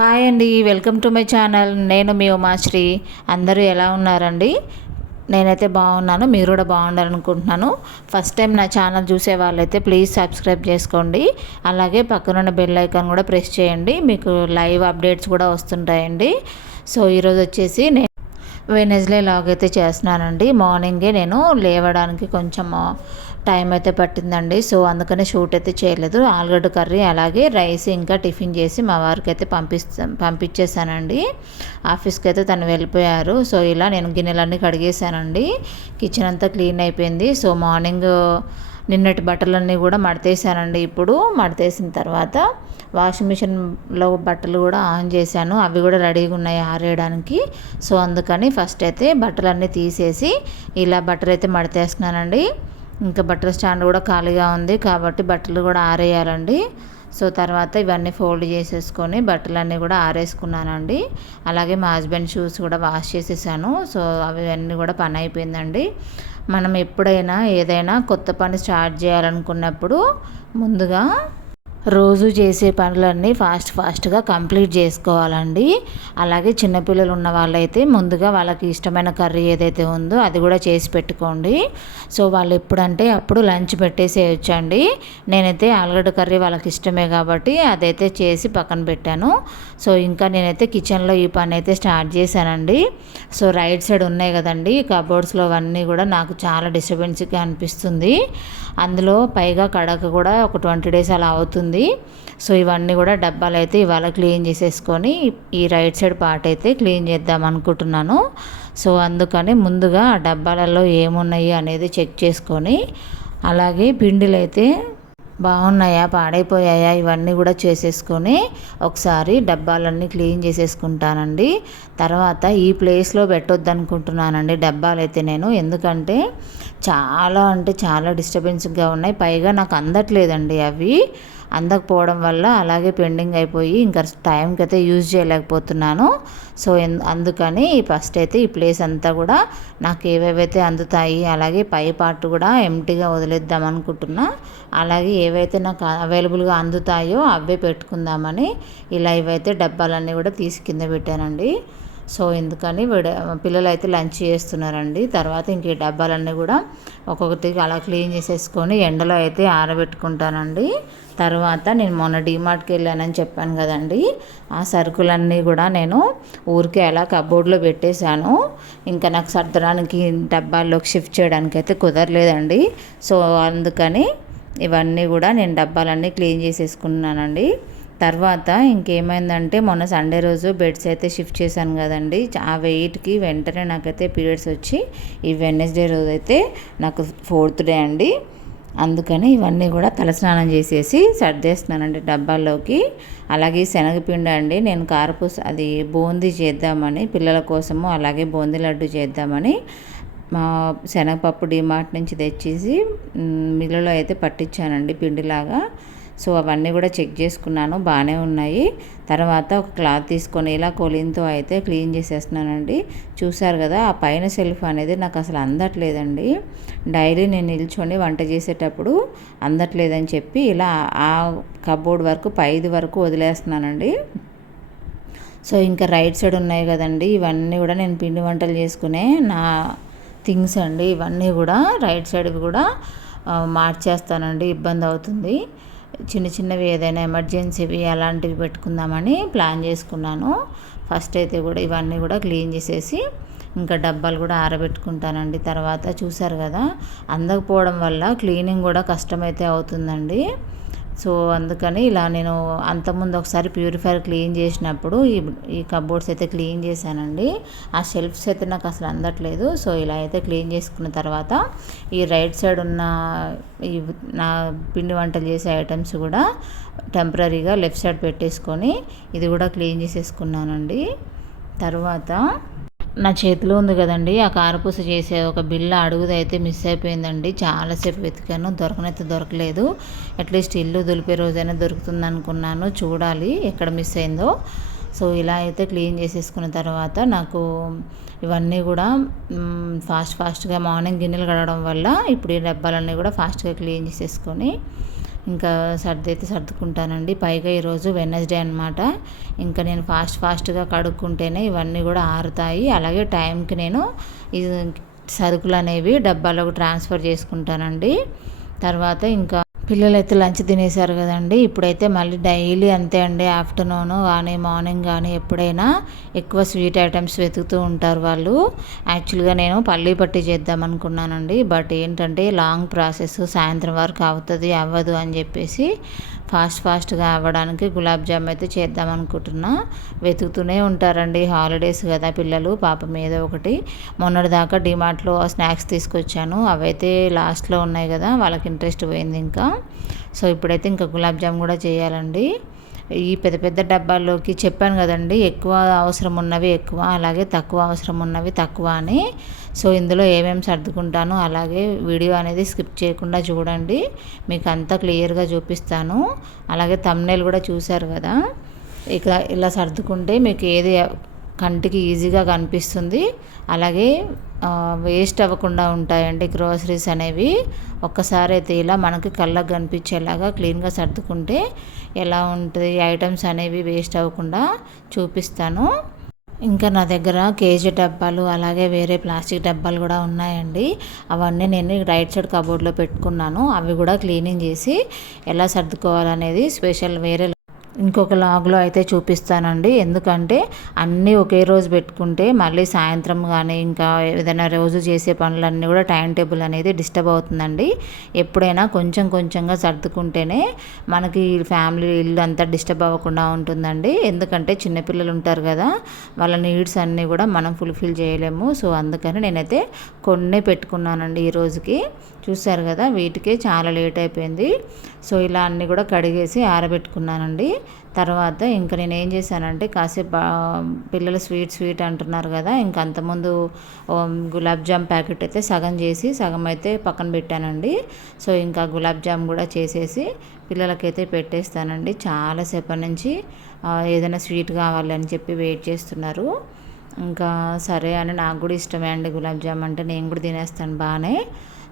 Hi అండి welcome to my channel. నేను మీ ఉమాశ్రీ అందరూ ఎలా ఉన్నారండి? నేనైతే బాగున్నాను మీరు కూడా బాగుండాలనుకుంటున్నాను. ఫస్ట్ టైం నా ఛానల్ చూసే వాళ్ళైతే ప్లీజ్ సబ్స్క్రైబ్ చేసుకోండి. అలాగే పక్కనున్న బెల్ ఐకాన్ కూడా ప్రెస్ చేయండి. మీకు లైవ్ అప్డేట్స్ కూడా వస్తుంటాయండి. సో ఈరోజు వచ్చేసి నేను వెనస్డే లాగ్ అయితే చేస్తున్నానండి మార్నింగే నేను లేవడానికి కొంచెం టైం అయితే పట్టిందండి. సో అందుకనే షూట్ అయితే చేయలేదు. ఆలుగడ్డ కర్రీ అలాగే రైస్ ఇంకా టిఫిన్ చేసి మా వారికి అయితే పంపిస్తా పంపించేసానండి ఆఫీస్కి అయితే తను వెళ్ళిపోయారు. సో ఇలా నేను గిన్నెలన్నీ కడిగేసానండి కిచెన్ అంతా క్లీన్ అయిపోయింది. సో మార్నింగ్ నిన్నటి బట్టలన్నీ కూడా మడతేసానండి ఇప్పుడు. మడతేసిన తర్వాత వాషింగ్ మిషన్లో బట్టలు కూడా ఆన్ చేశాను. అవి కూడా రెడీగా ఉన్నాయి ఆరేయడానికి. సో అందుకని ఫస్ట్ అయితే బట్టలన్నీ తీసేసి ఇలా బట్టలు అయితే మడతేస్తున్నానండి. ఇంకా బట్టల స్టాండ్ కూడా ఖాళీగా ఉంది కాబట్టి బట్టలు కూడా ఆరేయాలండి. సో తర్వాత ఇవన్నీ ఫోల్డ్ చేసేసుకొని బట్టలన్నీ కూడా ఆరేసుకున్నానండి. అలాగే మా హస్బెండ్ షూస్ కూడా వాష్ చేసేసాను. సో అవి అన్నీ కూడా పని అయిపోయిందండి. మనం ఎప్పుడైనా ఏదైనా కొత్త పని స్టార్ట్ చేయాలనుకున్నప్పుడు ముందుగా రోజు చేసే పనులన్నీ ఫాస్ట్ ఫాస్ట్గా కంప్లీట్ చేసుకోవాలండి. అలాగే చిన్నపిల్లలు ఉన్న వాళ్ళైతే ముందుగా వాళ్ళకి ఇష్టమైన కర్రీ ఏదైతే ఉందో అది కూడా చేసి పెట్టుకోండి. సో వాళ్ళు ఎప్పుడంటే అప్పుడు లంచ్ పెట్టేసేయొచ్చండి. నేనైతే ఆలుగడ్డ కర్రీ వాళ్ళకి ఇష్టమే కాబట్టి అదైతే చేసి పక్కన పెట్టాను. సో ఇంకా నేనైతే కిచెన్లో ఈ పని అయితే స్టార్ట్ చేశానండి. సో రైట్ సైడ్ ఉన్నాయి కదండి కబోర్డ్స్లో అవన్నీ కూడా నాకు చాలా డిస్టర్బెన్స్గా అనిపిస్తుంది. అందులో పైగా కడక కూడా ఒక ట్వంటీ డేస్ అలా అవుతుంది. సో ఇవన్నీ కూడా డబ్బాలు అయితే ఇవాళ క్లీన్ చేసేసుకొని ఈ రైట్ సైడ్ పార్ట్ అయితే క్లీన్ చేద్దాం అనుకుంటున్నాను. సో అందుకని ముందుగా ఆ డబ్బాలలో ఏమున్నాయి అనేది చెక్ చేసుకొని అలాగే పిండిలు అయితే బాగున్నాయా పాడైపోయాయా ఇవన్నీ కూడా చేసేసుకొని ఒకసారి డబ్బాలన్నీ క్లీన్ చేసేసుకుంటానండి. తర్వాత ఈ ప్లేస్లో పెట్టొద్దు అనుకుంటున్నానండి డబ్బాలు అయితే నేను. ఎందుకంటే చాలా అంటే చాలా డిస్టర్బెన్స్గా ఉన్నాయి. పైగా నాకు అందట్లేదండి అవి. అందకపోవడం వల్ల అలాగే పెండింగ్ అయిపోయి ఇంకా టైంకి అయితే యూజ్ చేయలేకపోతున్నాను. సో అందుకని ఫస్ట్ అయితే ఈ ప్లేస్ అంతా కూడా నాకు ఏవేవైతే అందుతాయి అలాగే పై పార్ట్ కూడా ఎంటీగా వదిలేద్దాం అనుకుంటున్నా. అలాగే ఏవైతే నాకు అవైలబుల్గా అందుతాయో అవే పెట్టుకుందామని ఇలా ఇవైతే డబ్బాలన్నీ కూడా తీసి కింద పెట్టానండి. సో ఎందుకని విడ పిల్లలు అయితే లంచ్ చేస్తున్నారండి. తర్వాత ఇంక ఈ డబ్బాలన్నీ కూడా ఒక్కొక్కటి అలా క్లీన్ చేసేసుకొని ఎండలో అయితే ఆరబెట్టుకుంటానండి. తర్వాత నేను మొన్న డీమార్ట్కి వెళ్ళానని చెప్పాను కదండి. ఆ సరుకులన్నీ కూడా నేను ఊరికే అలా కబోర్డ్లో పెట్టేశాను. ఇంకా నాకు సర్దడానికి డబ్బాల్లోకి షిఫ్ట్ చేయడానికి అయితే కుదరలేదండి. సో అందుకని ఇవన్నీ కూడా నేను డబ్బాలన్నీ క్లీన్ చేసేసుకున్నానండి. తర్వాత ఇంకేమైందంటే మొన్న సండే రోజు బెడ్స్ అయితే షిఫ్ట్ చేశాను కదండి. ఆ వెయిట్కి వెంటనే నాకైతే పీరియడ్స్ వచ్చి ఈ వెన్నెస్డే రోజు అయితే నాకు ఫోర్త్ డే అండి. అందుకని ఇవన్నీ కూడా తలస్నానం చేసేసి సర్దేస్తున్నానండి డబ్బాల్లోకి. అలాగే శనగపిండి అండి నేను కారపూస అది బూందీ చేద్దామని పిల్లల కోసము అలాగే బూందీ లడ్డు చేద్దామని మా శనగపప్పు డిమార్ట్ నుంచి తెచ్చేసి మిల్లులో అయితే పట్టించానండి పిండిలాగా. సో అవన్నీ కూడా చెక్ చేసుకున్నాను. బాగానే ఉన్నాయి. తర్వాత ఒక క్లాత్ తీసుకొని ఇలా కొలిన్తో అయితే క్లీన్ చేసేస్తున్నానండి. చూసారు కదా ఆ పైన సెల్ఫ్ అనేది నాకు అసలు అందట్లేదండి. డైలీ నేను నిల్చొని వంట చేసేటప్పుడు అందట్లేదని చెప్పి ఇలా ఆ కబోర్డ్ వరకు పైది వరకు వదిలేస్తున్నానండి. సో ఇంకా రైట్ సైడ్ ఉన్నాయి కదండి. ఇవన్నీ కూడా నేను పిండి వంటలు చేసుకునే నా థింగ్స్ అండి. ఇవన్నీ కూడా రైట్ సైడ్ కూడా మార్చేస్తానండి. ఇబ్బంది అవుతుంది. చిన్న చిన్నవి ఏదైనా ఎమర్జెన్సీవి అలాంటివి పెట్టుకుందామని ప్లాన్ చేసుకున్నాను. ఫస్ట్ అయితే కూడా ఇవన్నీ కూడా క్లీన్ చేసేసి ఇంకా డబ్బాలు కూడా ఆరబెట్టుకుంటానండి. తర్వాత చూసారు కదా అందకపోవడం వల్ల క్లీనింగ్ కూడా కష్టమైతే అవుతుందండి. సో అందుకని ఇలా నేను అంతకుముందు ఒకసారి ప్యూరిఫైర్ క్లీన్ చేసినప్పుడు ఈ ఈ కబోర్డ్స్ అయితే క్లీన్ చేశానండి. ఆ షెల్ఫ్స్ అయితే నాకు అసలు అందట్లేదు. సో ఇలా అయితే క్లీన్ చేసుకున్న తర్వాత ఈ రైట్ సైడ్ ఉన్న ఈ నా పిండి వంటలు చేసే ఐటమ్స్ కూడా టెంపరీగా లెఫ్ట్ సైడ్ పెట్టేసుకొని ఇది కూడా క్లీన్ చేసేసుకున్నానండి. తర్వాత నా చేతిలో ఉంది కదండి. ఆ కారపూస చేసే ఒక బిల్ల అడుగుది అయితే మిస్ అయిపోయిందండి. చాలాసేపు వెతికాను. దొరకనైతే దొరకలేదు. అట్లీస్ట్ ఇల్లు దులిపే రోజైనా దొరుకుతుంది అనుకున్నాను. చూడాలి ఎక్కడ మిస్ అయిందో. సో ఇలా అయితే క్లీన్ చేసేసుకున్న తర్వాత నాకు ఇవన్నీ కూడా ఫాస్ట్ ఫాస్ట్గా మార్నింగ్ గిన్నెలు కడగడం వల్ల ఇప్పుడు ఈ డబ్బాలన్నీ కూడా ఫాస్ట్గా క్లీన్ చేసేసుకొని ఇంకా సర్ది అయితే సర్దుకుంటానండి. పైగా ఈరోజు వెనస్డే అనమాట ఇంకా నేను ఫాస్ట్ ఫాస్ట్గా కడుక్కుంటేనే ఇవన్నీ కూడా ఆరుతాయి. అలాగే టైంకి నేను ఇది సరుకులు అనేవి డబ్బాలోకి ట్రాన్స్ఫర్ చేసుకుంటానండి. తర్వాత ఇంకా పిల్లలు అయితే లంచ్ తినేసారు కదండి. ఇప్పుడైతే మళ్ళీ డైలీ అంతే అండి. ఆఫ్టర్నూన్ కానీ మార్నింగ్ కానీ ఎప్పుడైనా ఎక్కువ స్వీట్ ఐటమ్స్ వెతుకుతూ ఉంటారు వాళ్ళు. యాక్చువల్గా నేను పల్లీ పట్టి చేద్దాం అనుకున్నానండి. బట్ ఏంటంటే లాంగ్ ప్రాసెస్ సాయంత్రం వరకు అవుతుంది అవ్వదు అని చెప్పేసి ఫాస్ట్ ఫాస్ట్గా అవ్వడానికి గులాబ్ జామ్ అయితే చేద్దాం అనుకుంటున్నా. వెతుకుతూనే ఉంటారండి హాలిడేస్ కదా పిల్లలు పాప మీద ఒకటి. మొన్నటిదాకా డిమార్ట్లో స్నాక్స్ తీసుకొచ్చాను. అవైతే లాస్ట్లో ఉన్నాయి కదా వాళ్ళకి ఇంట్రెస్ట్ పోయింది ఇంకా. సో ఇప్పుడైతే ఇంకా గులాబ్ జామ్ కూడా చేయాలండి. ఈ పెద్ద పెద్ద డబ్బాల్లోకి చెప్పాను కదండి ఎక్కువ అవసరం ఉన్నవి ఎక్కువ అలాగే తక్కువ అవసరం ఉన్నవి తక్కువ అని. సో ఇందులో ఏమేమి సర్దుకుంటాను అలాగే వీడియో అనేది స్కిప్ చేయకుండా చూడండి. మీకు అంతా క్లియర్గా చూపిస్తాను. అలాగే తమ్నేల్ కూడా చూశారు కదా ఇక ఇలా సర్దుకుంటే మీకు ఏది కంటికి ఈజీగా కనిపిస్తుంది. అలాగే వేస్ట్ అవ్వకుండా ఉంటాయండి గ్రోసరీస్ అనేవి ఒక్కసారి అయితే ఇలా మనకి కళ్ళకు కనిపించేలాగా క్లీన్గా సర్దుకుంటే ఎలా ఉంటుంది? ఐటమ్స్ అనేవి వేస్ట్ అవ్వకుండా చూపిస్తాను. ఇంకా నా దగ్గర కేజీ డబ్బాలు అలాగే వేరే ప్లాస్టిక్ డబ్బాలు కూడా ఉన్నాయండి. అవన్నీ నేను రైట్ సైడ్ కబోర్డ్లో పెట్టుకున్నాను. అవి కూడా క్లీనింగ్ చేసి ఎలా సర్దుకోవాలనేది స్పెషల్ వేరే ఇంకొక లాగ్లో అయితే చూపిస్తానండి. ఎందుకంటే అన్నీ ఒకే రోజు పెట్టుకుంటే మళ్ళీ సాయంత్రం కానీ ఇంకా ఏదైనా రోజు చేసే పనులన్నీ కూడా టైం టేబుల్ అనేది డిస్టర్బ్ అవుతుందండి. ఎప్పుడైనా కొంచెం కొంచెంగా సర్దుకుంటేనే మనకి ఫ్యామిలీ ఇల్లు అంతా డిస్టర్బ్ అవ్వకుండా ఉంటుందండి. ఎందుకంటే చిన్నపిల్లలు ఉంటారు కదా వాళ్ళ నీడ్స్ అన్నీ కూడా మనం ఫుల్ఫిల్ చేయలేము. సో అందుకని నేనైతే కొన్ని పెట్టుకున్నానండి ఈ రోజుకి. చూసారు కదా వీటికే చాలా లేట్ అయిపోయింది. సో ఇలా అన్నీ కూడా కడిగేసి ఆరబెట్టుకున్నానండి. తర్వాత ఇంకా నేను ఏం చేశానంటే కాసేపు పిల్లలు స్వీట్ స్వీట్ అంటున్నారు కదా ఇంకా అంతకుముందు గులాబ్ జామ్ ప్యాకెట్ అయితే సగం చేసి సగం అయితే పక్కన పెట్టానండి. సో ఇంకా గులాబ్ జామ్ కూడా చేసేసి పిల్లలకైతే పెట్టేస్తానండి. చాలాసేపటి నుంచి ఏదైనా స్వీట్ కావాలని చెప్పి వెయిట్ చేస్తున్నారు. ఇంకా సరే అని నాకు కూడా ఇష్టమే అండి గులాబ్ జామ్ అంటే నేను కూడా తినేస్తాను బాగానే.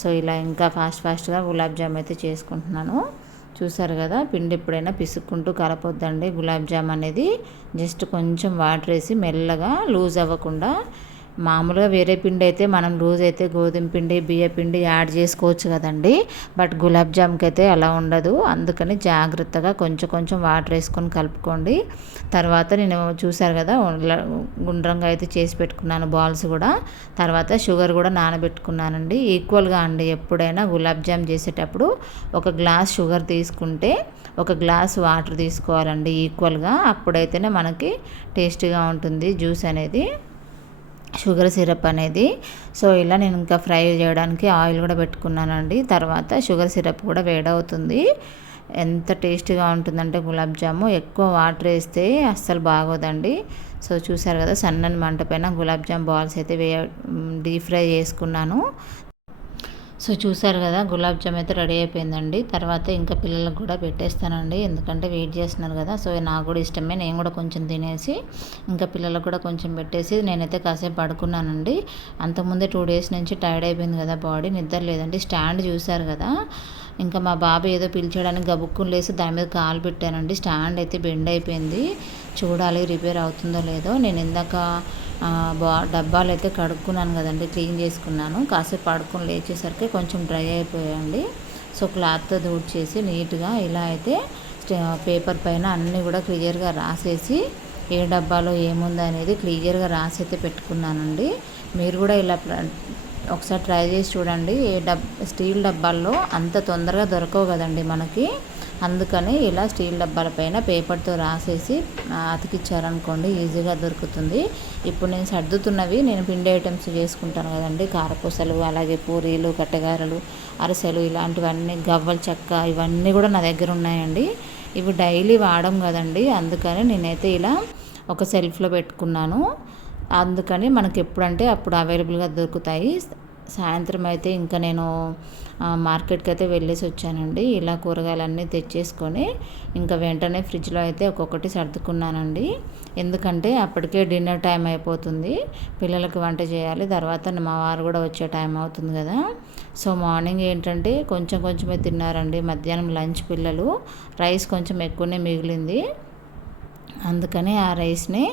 సో ఇలా ఇంకా ఫాస్ట్ ఫాస్ట్గా గులాబ్ జామ్ అయితే చేసుకుంటున్నాను. చూసారు కదా పిండి ఎప్పుడైనా పిసుక్కుంటూ కలపొద్దండి. గులాబ్ జామ్ అనేది జస్ట్ కొంచెం వాటర్ వేసి మెల్లగా లూజ్ అవ్వకుండా మామూలుగా వేరే పిండి అయితే మనం రోజు అయితే గోధుమ పిండి బియ్య పిండి యాడ్ చేసుకోవచ్చు కదండి. బట్ గులాబ్ జామ్కి అయితే అలా ఉండదు. అందుకని జాగ్రత్తగా కొంచెం కొంచెం వాటర్ వేసుకొని కలుపుకోండి. తర్వాత నేను చూసారు కదా గుండ్రంగా అయితే చేసి పెట్టుకున్నాను బాల్స్ కూడా. తర్వాత షుగర్ కూడా నానబెట్టుకున్నానండి. ఈక్వల్గా అండి ఎప్పుడైనా గులాబ్ జామ్ చేసేటప్పుడు ఒక గ్లాస్ షుగర్ తీసుకుంటే ఒక గ్లాస్ వాటర్ తీసుకోవాలండి ఈక్వల్గా. అప్పుడైతేనే మనకి టేస్టీగా ఉంటుంది జ్యూస్ అనేది. షుగర్ సిరప్ అనేది. సో ఇలా నేను ఇంకా ఫ్రై చేయడానికి ఆయిల్ కూడా పెట్టుకున్నానండి. తర్వాత షుగర్ సిరప్ కూడా వేడవుతుంది. ఎంత టేస్టీగా ఉంటుందంటే గులాబ్ జాము. ఎక్కువ వాటర్ వేస్తే అస్సలు బాగోదండి. సో చూసారు కదా సన్నని మంట పైన గులాబ్ జామ్ బాల్స్ అయితే వే డీప్ ఫ్రై చేసుకున్నాను. సో చూసారు కదా గులాబ్ జామ్ అయితే రెడీ అయిపోయిందండి. తర్వాత ఇంకా పిల్లలకు కూడా పెట్టేస్తానండి. ఎందుకంటే వెయిట్ చేస్తున్నారు కదా సో నాకు కూడా ఇష్టమే. నేను కూడా కొంచెం తినేసి ఇంకా పిల్లలకు కూడా కొంచెం పెట్టేసి నేనైతే కాసేపు పడుకున్నానండి. అంతకుముందే టూ డేస్ నుంచి టైర్డ్ అయిపోయింది కదా బాడీ నిద్ర లేదండి. స్టాండ్ చూసారు కదా ఇంకా మా బాబు ఏదో పిలిచడానికి గబుక్కుని లేసి దాని మీద కాలు పెట్టానండి. స్టాండ్ అయితే బెండ్ అయిపోయింది. చూడాలి రిపేర్ అవుతుందో లేదో. నేను ఇందాక బా డబ్బాలు అయితే కడుక్కున్నాను కదండి క్లీన్ చేసుకున్నాను. కాసేపు పడుకొని లేచేసరికి కొంచెం డ్రై అయిపోయాయండి. సో క్లాత్తో చేసి నీట్గా ఇలా అయితే పేపర్ పైన అన్నీ కూడా క్లియర్గా రాసేసి ఏ డబ్బాలో ఏముంది అనేది క్లియర్గా రాసి అయితే పెట్టుకున్నానండి. మీరు కూడా ఇలా ఒకసారి ట్రై చేసి చూడండి. ఏ డబ్ స్టీల్ డబ్బాల్లో అంత తొందరగా దొరకవు కదండి మనకి. అందుకని ఇలా స్టీల్ డబ్బాల పైన పేపర్తో రాసేసి అతికిచ్చారనుకోండి ఈజీగా దొరుకుతుంది. ఇప్పుడు నేను సర్దుతున్నవి నేను పిండి ఐటమ్స్ చేసుకుంటాను కదండి. కారపూసలు అలాగే పూరీలు కట్టెగారలు అరిసెలు ఇలాంటివన్నీ గవ్వల చెక్క ఇవన్నీ కూడా నా దగ్గర ఉన్నాయండి. ఇవి డైలీ వాడడం కదండి. అందుకని నేనైతే ఇలా ఒక సెల్ఫ్లో పెట్టుకున్నాను. అందుకని మనకి ఎప్పుడంటే అప్పుడు అవైలబుల్గా దొరుకుతాయి. సాయంత్రం అయితే ఇంకా నేను మార్కెట్కి అయితే వెళ్ళేసి వచ్చానండి. ఇలా కూరగాయలన్నీ తెచ్చేసుకొని ఇంకా వెంటనే ఫ్రిడ్జ్లో అయితే ఒక్కొక్కటి సర్దుకున్నానండి. ఎందుకంటే అప్పటికే డిన్నర్ టైం అయిపోతుంది. పిల్లలకి వంట చేయాలి. తర్వాత మా వారు కూడా వచ్చే టైం అవుతుంది కదా. సో మార్నింగ్ ఏంటంటే కొంచెం కొంచెమే తిన్నారండి. మధ్యాహ్నం లంచ్ పిల్లలు. రైస్ కొంచెం ఎక్కువనే మిగిలింది. అందుకని ఆ రైస్ని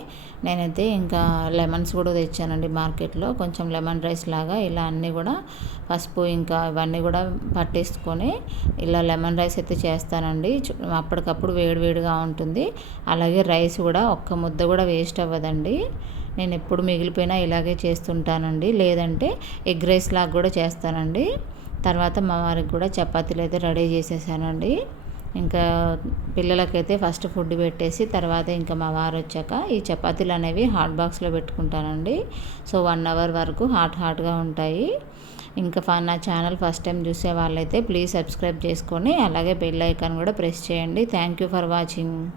నేనైతే ఇంకా లెమన్స్ కూడా తెచ్చానండి మార్కెట్లో. కొంచెం లెమన్ రైస్ లాగా ఇలా అన్నీ కూడా పసుపు ఇంకా ఇవన్నీ కూడా పట్టేసుకొని ఇలా లెమన్ రైస్ అయితే చేస్తానండి. అప్పటికప్పుడు వేడివేడిగా ఉంటుంది. అలాగే రైస్ కూడా ఒక్క ముద్ద కూడా వేస్ట్ అవ్వదండి. నేను ఎప్పుడు మిగిలిపోయినా ఇలాగే చేస్తుంటానండి. లేదంటే ఎగ్ రైస్ లాగా కూడా చేస్తానండి. తర్వాత మా వారికి కూడా చపాతీలు అయితే రెడీ చేసేసానండి. ఇంకా పిల్లలకైతే ఫస్ట్ ఫుడ్ పెట్టేసి తర్వాత ఇంకా మా వారు వచ్చాక ఈ చపాతీలు అనేవి హాట్ బాక్స్లో పెట్టుకుంటానండి. సో వన్ అవర్ వరకు హాట్ హాట్గా ఉంటాయి. ఇంకా నా ఛానల్ ఫస్ట్ టైం చూసే వాళ్ళైతే ప్లీజ్ సబ్స్క్రైబ్ చేసుకొని అలాగే బెల్ ఐకాన్ కూడా ప్రెస్ చేయండి. Thank you for watching.